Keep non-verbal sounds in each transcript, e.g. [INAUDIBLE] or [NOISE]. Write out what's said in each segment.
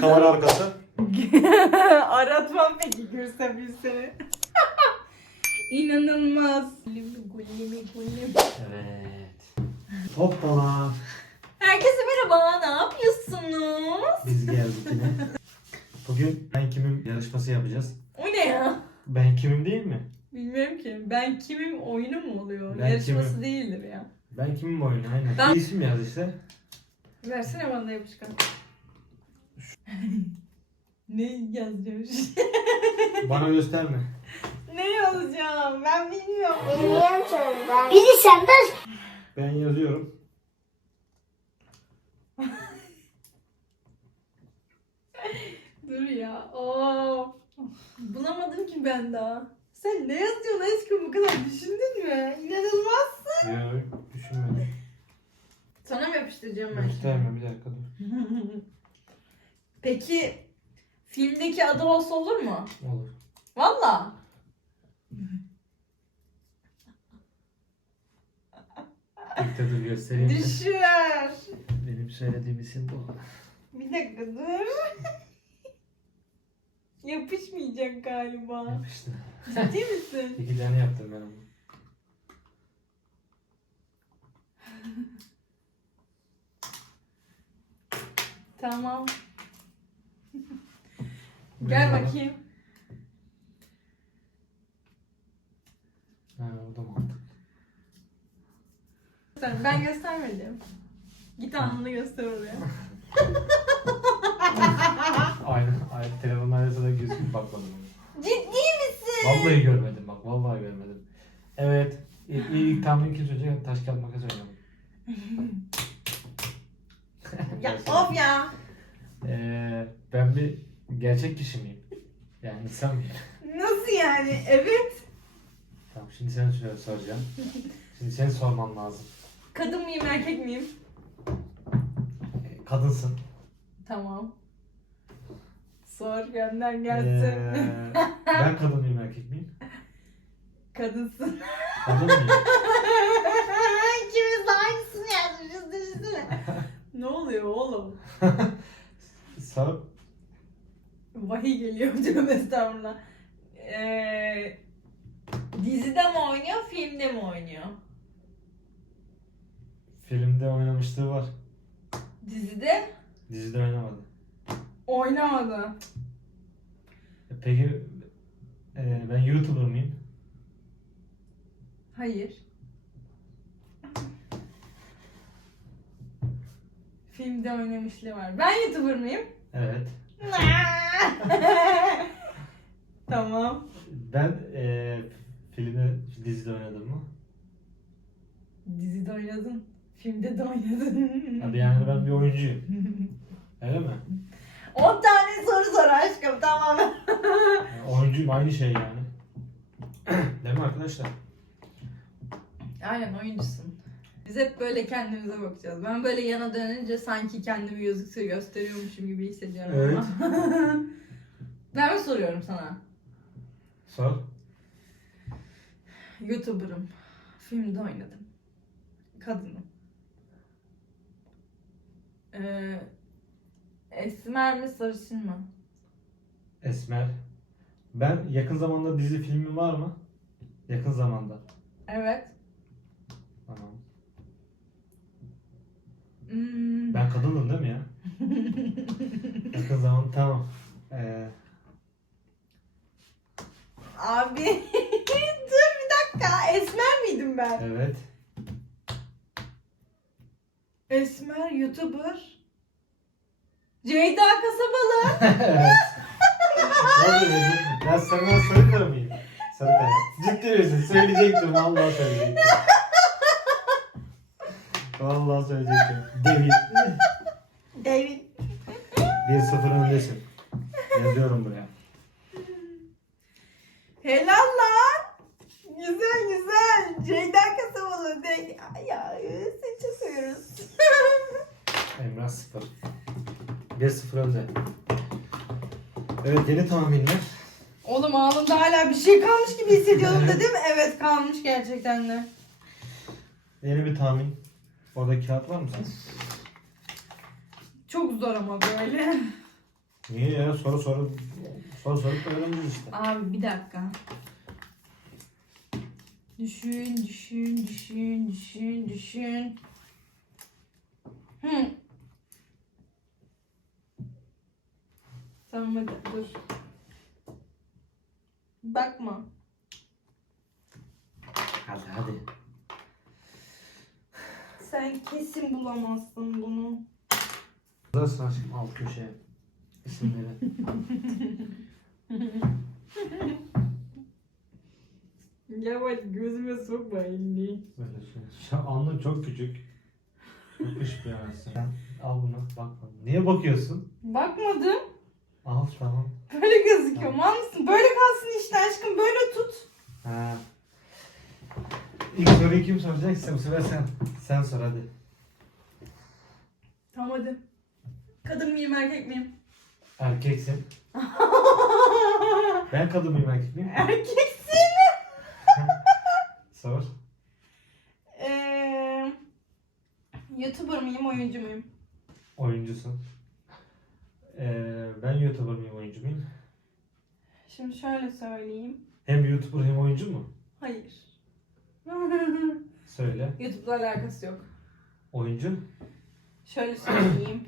Kamera arkası. [LAUGHS] Aratmam peki görsem bir seni. İnanılmaz. Evet. Hoppala. Herkese merhaba, ne yapıyorsunuz? Biz geldik yine. Bugün ben kimim yarışması yapacağız. O ne ya? Ben kimim değil mi? Bilmiyorum ki. Ben kimim oyunu mu oluyor? Ben Yarışması kimim? değildir ya. Ben kimim oyunu aynen. Ben- Bir isim yaz işte. Versene bana yapışkan. [LAUGHS] ne yazacağım? [LAUGHS] Bana gösterme. ne yazacağım? Ben bilmiyorum. Bilmiyorum söyle ben. Bilirsem de Ben yazıyorum. [LAUGHS] Dur ya. Oo. Bulamadım ki ben daha. Sen ne yazıyorsun aşkım bu kadar düşündün mü? İnanılmaz. Yok düşünmedim. Sana mı yapıştıracağım ben? Gösterme bir dakika dur. Peki filmdeki adı olsa olur mu? Olur. Valla. İlk dur göstereyim. de. Düşer. Benim söylediğim isim bu. Bir dakika dur. Yapışmayacak galiba. Yapıştı. Ciddi misin? [LAUGHS] İki tane yaptım ben onu. Tamam. Gel Benim bakayım. Ha o da mantıklı. Ben göstermedim. Git anını göster oraya. [LAUGHS] Aynen. Aynen. Telefonun arasında gözüküp bakmadım. Ciddi misin? Vallahi görmedim bak. Vallahi görmedim. Evet. İlk, ilk tahmin kim söyleyecek? Taş kağıt makas oynayalım. [LAUGHS] Ya of ya. Ee, ben bir gerçek kişi miyim? Yani insan mıyım? Nasıl yani? Evet. Tamam şimdi sen şöyle soracağım. Şimdi sen sorman lazım. Kadın mıyım erkek miyim? Ee, Kadınsın. Tamam. Sor gönder gelsin. Ee, [LAUGHS] ben kadın mıyım erkek miyim? Kadınsın. Kadın mıyım? [LAUGHS] İkimiz de aynısını yazmışız düşünsene. [LAUGHS] ne oluyor oğlum? Sor. Vahiy geliyor [LAUGHS] diyorum estağfurullah. Ee, dizide mi oynuyor, filmde mi oynuyor? Filmde oynamışlığı var. Dizide Dizide oynamadı. oynamadı. E, Peki e, ben YouTuber mıyım? Hayır. Filmde oynamışlığı var. Ben YouTuber mıyım? Evet. [LAUGHS] tamam. Ben e, filmde, dizide oynadım mı? Dizide oynadın. Filmde de oynadın. Hadi yani ben bir oyuncuyum. [LAUGHS] Öyle mi? 10 tane soru sor aşkım tamam. Yani oyuncuyum aynı şey yani. [CLEARS THROAT] Değil mi arkadaşlar? Aynen oyuncusun. Biz hep böyle kendimize bakacağız. Ben böyle yana dönünce sanki kendimi gözüksü gösteriyormuşum gibi hissediyorum Evet. ama. [LAUGHS] ben mi soruyorum sana? Sor. YouTuber'ım. Filmde oynadım. Kadınım. Ee, esmer mi sarışın mı? Esmer. Ben yakın zamanda dizi filmim var mı? Yakın zamanda. Evet. Tamam. Hmm. Ben kadınım değil mi ya? [LAUGHS] yakın zaman tamam. Ee, Abi [LAUGHS] dur bir dakika. Esmer miydim ben? evet. Esmer YouTuber. Ceyda Kasabalı. [LAUGHS] evet. Nasıl bildin? Ben senden sarı karı mıyım? Sarı karı. Ciddi misin? Söyleyecektim. Vallahi söyleyecektim. Helal lan. Güzel güzel. Ceyda Kasabalı. De ya seni çok seviyoruz. [LAUGHS] Emrah 0. 1-0 önde. Evet yeni tahminler. Oğlum ağzımda hala bir şey kalmış gibi hissediyorum da değil mi? Evet kalmış gerçekten de. Yeni bir tahmin. Orada kağıt var mı senin? Çok zor ama böyle. Niye ya? Soru soru soru sorup öğreneceğiz işte. Abi bir dakika. Düşün, düşün, düşün, düşün, düşün. Hı. Tamam hadi dur. Bakma. Hadi hadi. Sen kesin bulamazsın bunu. Burası aşkım alt köşeye. İsimleri. Yavaş gözüme sokma elini. Böyle şey. Şu an alnın çok küçük. Yapış bir arası. Sen al bunu bak. bak. Niye bakıyorsun? Bakmadım. Al tamam. Böyle gözüküyor. Mal mısın? Böyle kalsın işte aşkım. Böyle tut. Ha. İlk soruyu kim soracaksa bu sefer sen. Sen sor hadi. Tamam hadi. Kadın mıyım erkek miyim? Erkeksin. [LAUGHS] Ben kadın mıyım erkek miyim? Erkeksin. [LAUGHS] Sor. Ee, Youtuber mıyım, oyuncu muyum? Oyuncusun. Ee, ben YouTuber mıyım oyuncu muyum? Şimdi şöyle söyleyeyim. Hem YouTuber hem oyuncu mu? Hayır. [LAUGHS] Söyle. YouTube'la alakası yok. Oyuncu. Şöyle söyleyeyim.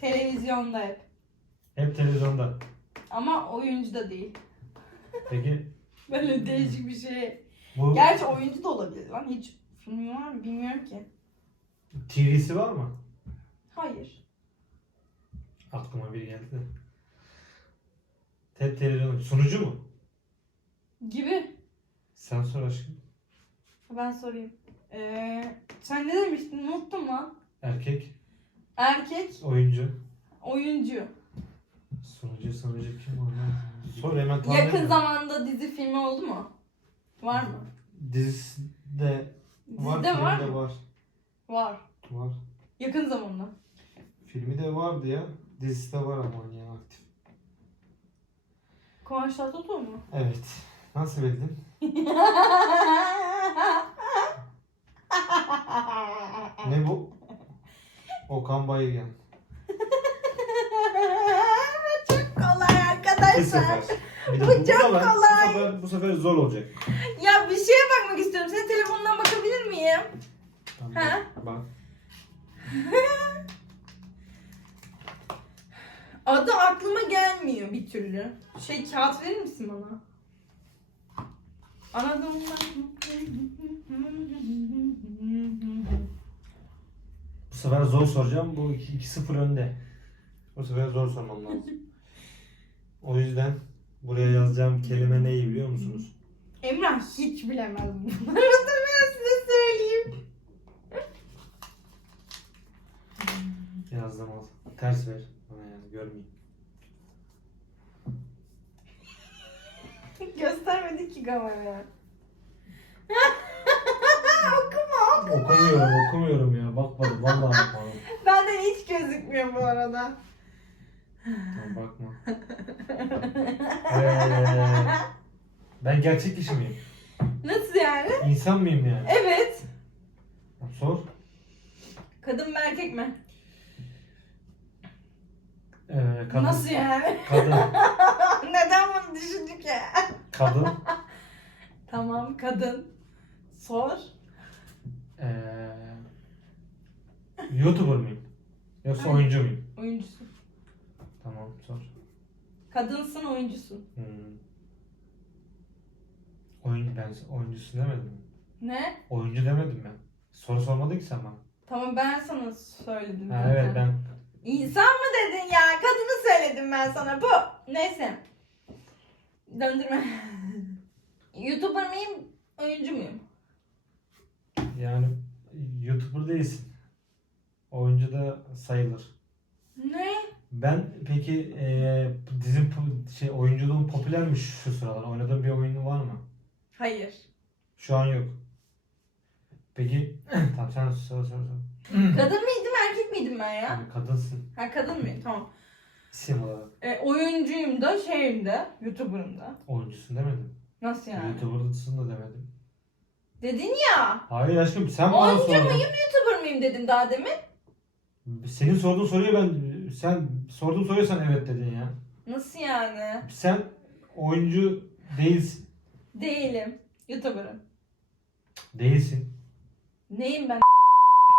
Televizyonda hep. Hep televizyonda. Ama oyuncu da değil. Peki [LAUGHS] Böyle değişik bir şey. bu Gerçi oyuncu da olabilir lan. Hiç filmi var mı bilmiyorum ki. TV'si var mı? Hayır. Aklıma biri geldi de. Te televizyon sunucu mu? Gibi. Sen sor aşkım. Ben sorayım. Ee, sen ne demiştin? Unuttum lan. Erkek, Erkek, oyuncu, oyuncu. Sunucu, sunucu kim var lan? Sor hemen tahmin Yakın edeyim. zamanda dizi filmi oldu mu? Var mı? Dizide var, Dizide var mı? var. Var. Var. Yakın zamanda. Filmi de vardı ya. Dizisi de var ama oynayan aktif. Kıvanç Tatlıtuğ mu? Evet. Nasıl bildin? [LAUGHS] Ne bu? Okan Bayülgen. Arkadaşlar. [LAUGHS] Bu çok sefer, kolay. Bu sefer, bu sefer zor olacak. Ya bir şeye bakmak istiyorum. Senin telefonundan bakabilir miyim? Tamam. Ha? Bak. [LAUGHS] Adı aklıma gelmiyor bir türlü. Şey kağıt verir misin bana? Bu sefer zor soracağım. Bu 2-0 önde. Bu sefer zor sormam lazım. [LAUGHS] O yüzden buraya yazacağım kelime neyi biliyor musunuz? Emrah hiç bilemez bunları. da ben size söyleyeyim. Yazdım al. Ters ver. Bana yaz. Görmeyeyim. [LAUGHS] Göstermedi ki kameraya. [LAUGHS] Okuma okuma. Okumuyorum, okumuyorum ya. Bakmadım, vallahi bakmadım. [LAUGHS] Benden hiç gözükmüyor bu arada. Tamam bakma. Ee, ben gerçek kişi miyim? Nasıl yani? İnsan mıyım yani? Evet. Sor. Kadın mı erkek mi? Ee, kadın. Nasıl yani? Kadın. [LAUGHS] Neden bunu düşündük ya? Kadın. [LAUGHS] Tamam kadın. Sor. Ee, YouTuber mıyım? Yoksa oyuncu muyum? Oyuncusun. Tamam sor. Kadınsın oyuncusun. Hmm. Oyun, ben oyuncusun demedim mi? Ne? Oyuncu demedim ben. Soru sormadın ki sen bana. Tamam ben sana söyledim. Ha, zaten. evet ben İnsan mı dedin ya? Kadını söyledim ben sana. Bu. Neyse. Döndürme. [LAUGHS] Youtuber mıyım? Oyuncu muyum? yani YouTuber değilsin. Oyuncu da sayılır. Ne? Ben peki eee dizim şey oyunculuğum popülermiş şu sıralar. Oynadığın bir oyun var mı? Hayır. Şu an yok. Peki [CLEARS THROAT] tamam sen sor sor sor. [CLEARS THROAT] Kadın mıydım erkek miydim ben ya? Yani kadınsın. Ha kadın mıyım? Tamam. İsim olarak. E, oyuncuyum da şeyim de. Youtuber'ım da. Oyuncusun demedim. Nasıl yani? YouTuber'sın da demedim. Dedin ya. Hayır aşkım sen bana Oyuncu sordun. muyum? Youtuber mıyım dedin daha demin. Senin sorduğun soruyu ben sen sorduğum soruya sen evet dedin ya. Nasıl yani? Sen oyuncu değilsin. Değilim. YouTuber'ım. Değilsin. Neyim ben?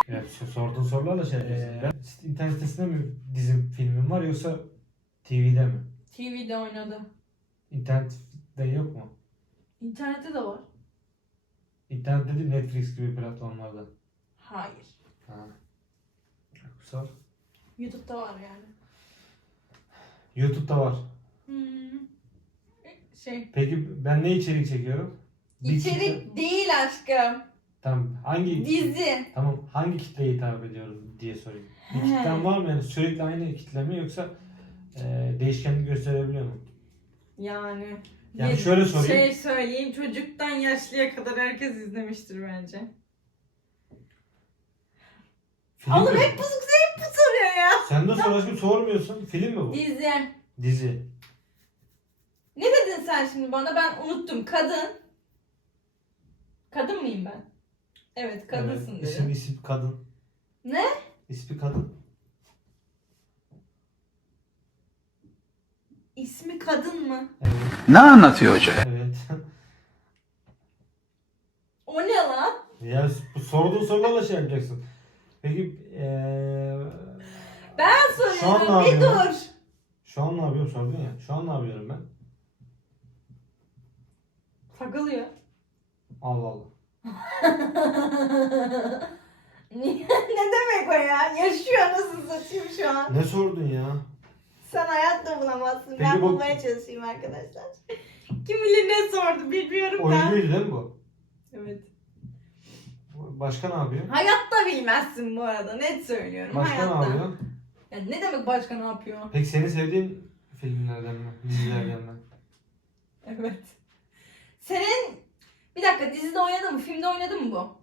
Ya sorduğun sorularla şey yapıyorsun. Ben internet sitesinde mi dizim filmim var yoksa TV'de mi? TV'de oynadı. İnternette yok mu? İnternette de var. İnternet dediğim Netflix gibi platformlarda. Hayır. Ha. Sor. YouTube'da var yani. YouTube'da var. Hmm. Şey. Peki ben ne içerik çekiyorum? Bir İçerik kitle- değil aşkım. Tamam. Hangi Dizi. Tamam. Hangi kitleye hitap ediyorum diye sorayım. Bir He. kitlem var mı yani sürekli aynı kitle mi yoksa e, değişkenlik gösterebiliyor mu? Yani. Yani şöyle sorayım. Şey söyleyeyim çocuktan yaşlıya kadar herkes izlemiştir bence. Film Oğlum mi? hep bu soruyor ya. Sen de sor aşkım sormuyorsun. Film mi bu? Dizi. Dizi. Ne dedin sen şimdi bana? Ben unuttum. Kadın. Kadın mıyım ben? Evet kadınsın evet. dedin. İsim, isim kadın. Ne? İsmi kadın. İsmi kadın mı? Evet. Ne anlatıyor hoca? Evet. O ne lan? ya bu sorduğun sorularla şey yapacaksın. Peki eee Ben Şu an soruyorum. ne Bir dur. şu an ne yapıyorum sordun ya. Şu an ne yapıyorum ben? Takılıyor. Allah Allah. [LAUGHS] ne demek o ya? Yaşıyor nasıl satayım şu an? Ne sordun ya? Sen hayatta bulamazsın. Peki ben bu- bulmaya çalışayım arkadaşlar. Kim bilir ne sordu bilmiyorum da. Oyuncuydu değil mi bu? Evet. Başka ne yapıyor? Hayatta bilmezsin bu arada. Net söylüyorum. Başka hayatta. ne yapıyor? Ya ne demek başka ne yapıyor? Peki seni sevdiğin filmlerden mi? Dizilerden mi? [LAUGHS] Evet. Senin bir dakika dizide oynadı mı? Filmde oynadı mı bu?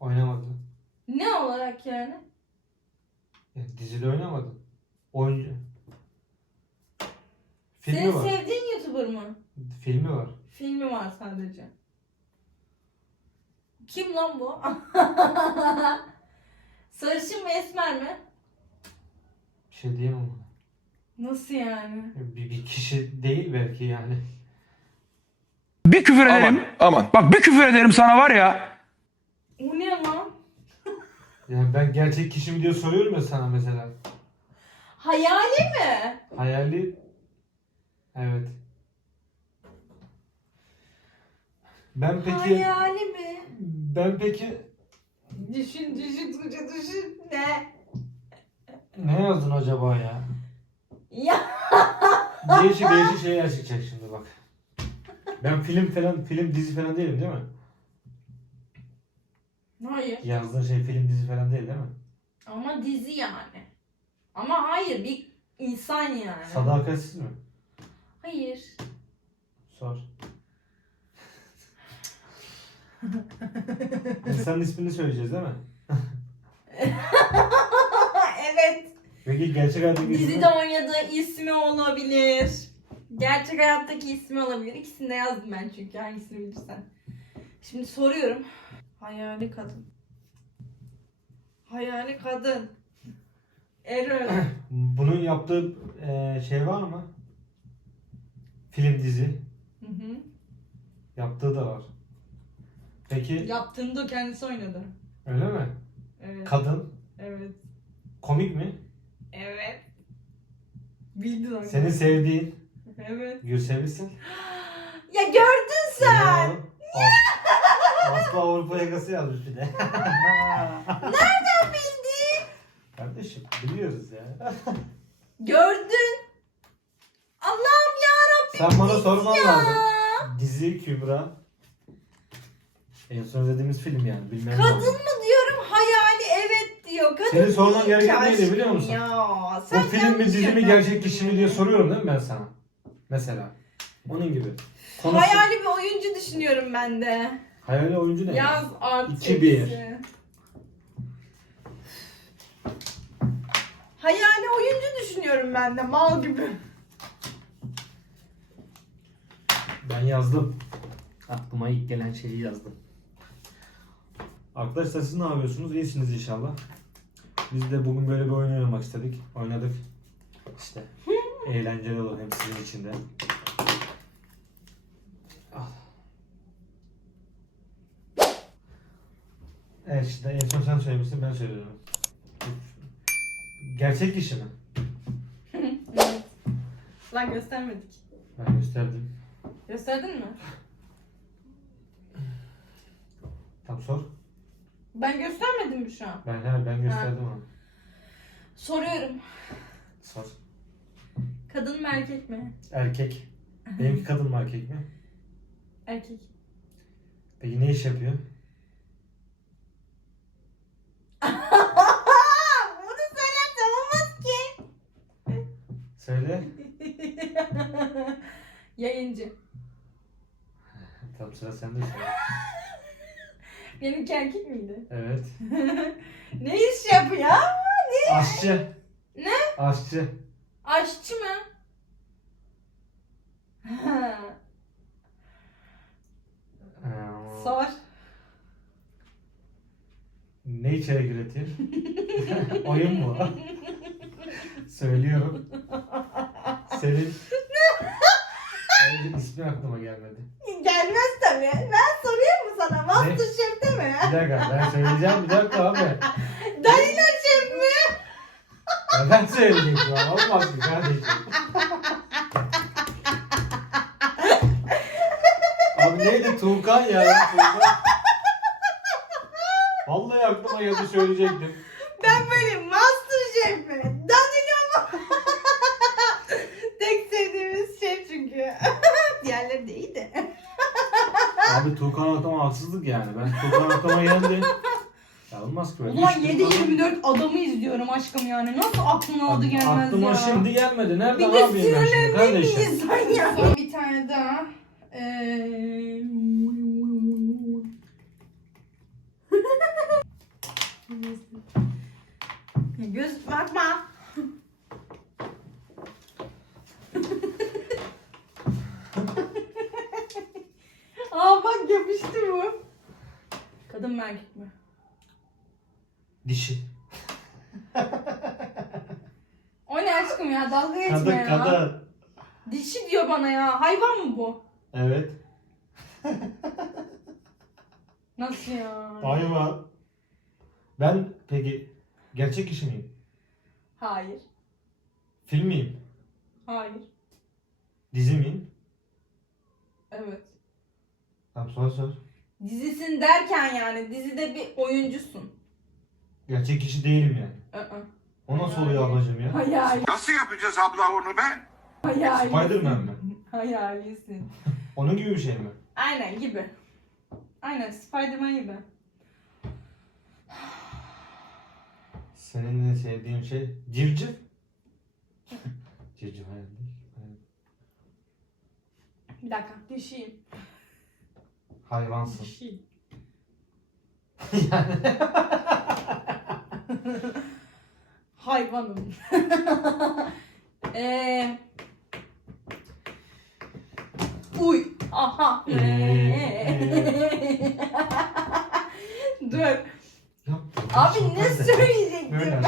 Oynamadı. Ne olarak yani? Ya, dizide oynamadı. Oyuncu. Filmi Senin var. sevdiğin YouTuber mı? Filmi var. Filmi var sadece. Kim lan bu? [LAUGHS] Sarışın mı esmer mi? Bir şey diyemem ona. Nasıl yani? Bir, bir kişi değil belki yani. Bir küfür ederim. Aman. Bak bir küfür ederim sana var ya. O ne lan? Yani ben gerçek kişi mi diye soruyorum ya sana mesela. Hayali mi? Hayali evet. Ben peki Hayali mi? ben peki Düşün düşün düşün düşün. Ne? ne yazdın acaba ya? Ya Değişik değişik şeyler çıkacak şimdi bak. Ben film falan film dizi falan değilim değil mi? hayır. Yazdığın şey film dizi falan değil değil mi? Ama dizi yani. Ama hayır bir insan yani. Sadakatsiz mi? Hayır. Sor. İnsanın ismini söyleyeceğiz değil mi? [LAUGHS] evet. Peki gerçek hayattaki ismi? Dizide oynadığı ismi olabilir. Gerçek hayattaki ismi olabilir. İkisini de yazdım ben çünkü hangisini bilirsen. Şimdi soruyorum. Hayali kadın. Hayali kadın. Erol. [CLEARS THROAT] Bunun yaptığı eee, şey var mı? Film dizi. Hı hı. Yaptığı da var. Peki Yaptığında kendisi oynadı. öyle mi? Evet. Kadın. evet. Komik mi? Evet. Bildin onu. Senin sevdiğin. Evet. Gürsevisin. [GASPS] Ya gördün sen. Aslı Avrupa yakası yazmış bir de. [LAUGHS] Nereden bildin? Kardeşim biliyoruz ya. [LAUGHS] Gördün. Allah'ım ya Sen bana sorman lazım. Dizi Kübra. En son izlediğimiz film yani. Bilmem Kadın mı diyorum hayali evet diyor. Kadın Senin sorman değil gereken ki neydi aşkım biliyor musun? Ya, O sen film mi yanlış dizi mi gerçek kişi mi diye soruyorum değil mi ben sana? Mesela. Onun gibi. Konusu- Hayali bir oyuncu düşünüyorum ben de. Hayali oyuncu ne? Yaz artı İki bir. eksi. Hayali oyuncu düşünüyorum ben de mal gibi. Ben yazdım. Aklıma ilk gelen şeyi yazdım. Arkadaşlar siz ne yapıyorsunuz? İyisiniz inşallah. Biz de bugün böyle bir oyun oynamak istedik. Oynadık. İşte eğlenceli olur hem sizin için de. Evet işte en son sen söylemiştin ben söylüyorum. Gerçek kişi mi? evet. Lan göstermedik. Ben gösterdim. Gösterdin mi? Tam sor. Ben göstermedim mi şu an? Ben her ben gösterdim ama. Soruyorum. Sor. Kadın mı erkek mi? Erkek. Benimki kadın mı erkek mi? Erkek. Peki ne iş yapıyor? [LAUGHS] Bunu söylemem olmaz ki. Söyle. [LAUGHS] Yayıncı. Tam sıra sende söyle. [LAUGHS] Benimki erkek miydi? Evet. [LAUGHS] ne iş yapıyor? Ne? Aşçı. Ne? Aşçı. Aşçı mı? Ee, Sor. ne içerik üretiyor? [LAUGHS] Oyun mu? Söylüyorum. Senin... Önce [LAUGHS] ismi aklıma gelmedi. Gelmez tabii. Ben sorayım mı sana? Masterchef'te mi? Bir dakika ben söyleyeceğim bir dakika abi. Danilo Şef mi? Ya ben söyleyecektim ama olmaz ki kardeşim. Abi neydi Tuğkan ya? Tuğkan. Vallahi aklıma geldi söyleyecektim. Ben böyle Masterchef mi? Danilo mu? Tek sevdiğimiz şef çünkü. Diğerleri de iyi de. Abi Tuğkan aklıma haksızlık yani. Ben Tuğkan aklıma geldi. Ya olmaz ki böyle. Ulan Üç gün falan- 7-24 adamı izliyorum aşkım yani. Nasıl aklına adı gelmez Aklıma ya? şimdi gelmedi. Nerede Bir ne de yapayım ben şimdi sinirlendiğin bir kardeşim? insan ya. Bir tane daha. Ee... [LAUGHS] Ya Göz bakma. Aa bak yapıştı bu. Kadın mı erkek mi? Dişi. O ne aşkım ya dalga geçme Kadın ya. kadın. Dişi diyor bana ya. Hayvan mı bu? Evet. Nasıl ya? Hayvan. Ben peki gerçek kişi miyim? Hayır. Film miyim? Hayır. Dizi miyim? Evet. Tamam sor sor. Dizisin derken yani dizide bir oyuncusun. Gerçek kişi değilim yani. Aa. O nasıl oluyor ablacığım ya? Hayal. Nasıl yapacağız abla onu be? Hayalisin. Spiderman mi? [LAUGHS] Hayalisin. [LAUGHS] Onun gibi bir şey mi? Aynen gibi. Aynen Spiderman gibi. Senin en sevdiğin şey civciv. [LAUGHS] civciv hayal değil. Bir dakika. Dişiyim. Hayvansın. Dişiyim. [LAUGHS] Hayvanım. Eee... [LAUGHS] Uy. Aha. [LAUGHS] Dur. Yaptım. Abi ne söyleyecektim?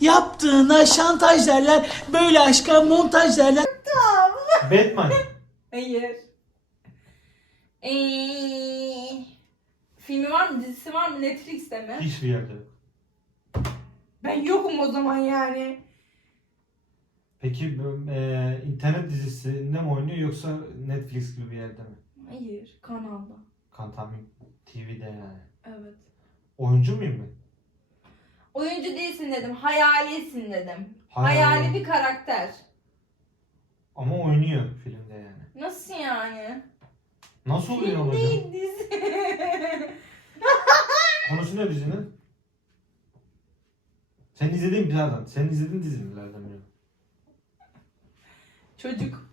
Yaptığına şantaj derler, böyle aşka montaj derler. Batman. Hayır. Eee... Filmi var mı? Dizisi var mı? Netflix'te mi? Hiçbir yerde yok. Ben yokum o zaman yani. Peki e, internet dizisinde mi oynuyor yoksa Netflix gibi bir yerde mi? Hayır. Kanalda. Kantam TV'de yani. Evet. Oyuncu muyum ben? Oyuncu değilsin dedim. Hayalisin dedim. Hayali. Hayali bir karakter. Ama oynuyor filmde yani. Nasıl yani? Nasıl oluyor Film hocam? değil dizi. [LAUGHS] Konusu ne dizinin? Sen izlediğin bir yerden. Sen izlediğin dizilerden biri. Çocuk.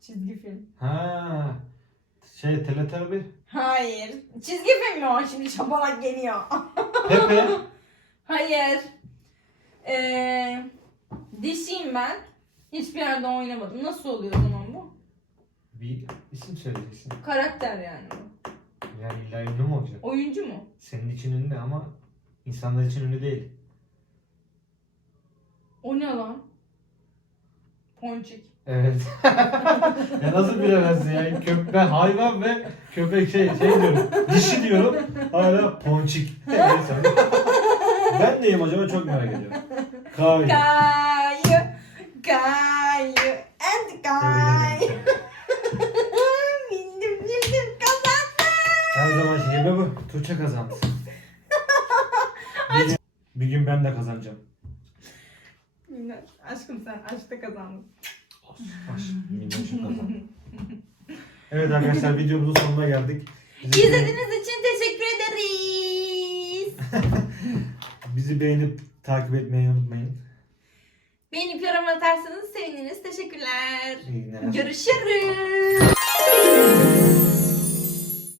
Çizgi film. Ha. Şey Teletubby. Hayır. Çizgi film mi o? Şimdi şabalak geliyor. [LAUGHS] Pepe. Hayır. Ee, dişiyim ben. Hiçbir yerde oynamadım. Nasıl oluyor o zaman? Bir isim söyleyeceksin. Karakter yani. Yani illa ünlü mü olacak? Oyuncu mu? Senin için ünlü ama İnsanlar için ünlü değil. O ne lan? Ponçik. Evet. [LAUGHS] ya nasıl bilemezsin ya? Köpek hayvan ve köpek şey şey diyorum. Dişi diyorum. Hala ponçik. Neyse. [LAUGHS] ben neyim acaba çok merak ediyorum. Kayı. Gayu. Aşkta kazandın. Baş, minnoşum kazandı. [LAUGHS] Evet arkadaşlar videomuzun sonuna geldik. Bizi, İzlediğiniz için teşekkür ederiz. [LAUGHS] bizi beğenip takip etmeyi unutmayın. Beğenip yorum atarsanız seviniriz. Teşekkürler. İyi günler. Görüşürüz.